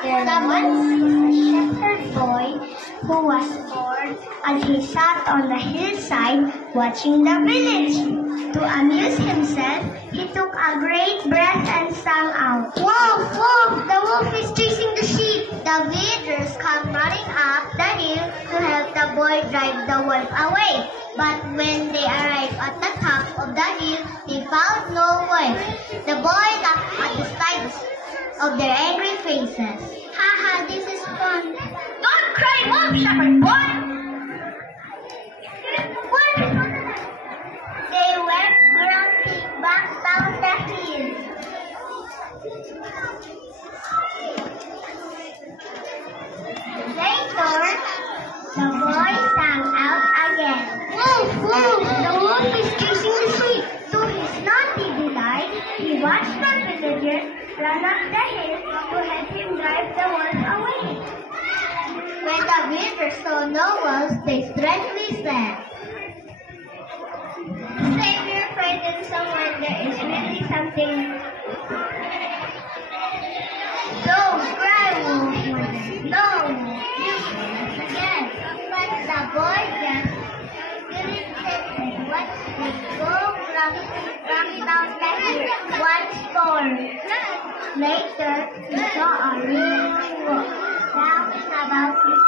There once a shepherd boy who was bored, and he sat on the hillside watching the village. To amuse himself, he took a great breath and sang out, "Wolf, wolf, the wolf is chasing the sheep." The villagers come running up the hill to help the boy drive the wolf away. But when they arrived at the top of the hill, they found no wolf. The boy laughed at the sight of their angry faces. "Haha, this is fun." "Don't cry wolf, shepherd boy!" They went grumpy back down the hill. Later, the boy sang out again, "Wolf, wolf, the wolf is chasing the sheep." To his naughty delight, he watched the villagers run up the hill to help him drive the wolf away. When the villagers saw no wolves, they strangely said, "Say we're frightened someone, there is really something." "Don't cry, wolf, mother. No, you can't again." But the boy just irritated once they go running down the hill once more. Later, he saw a real wolf down about his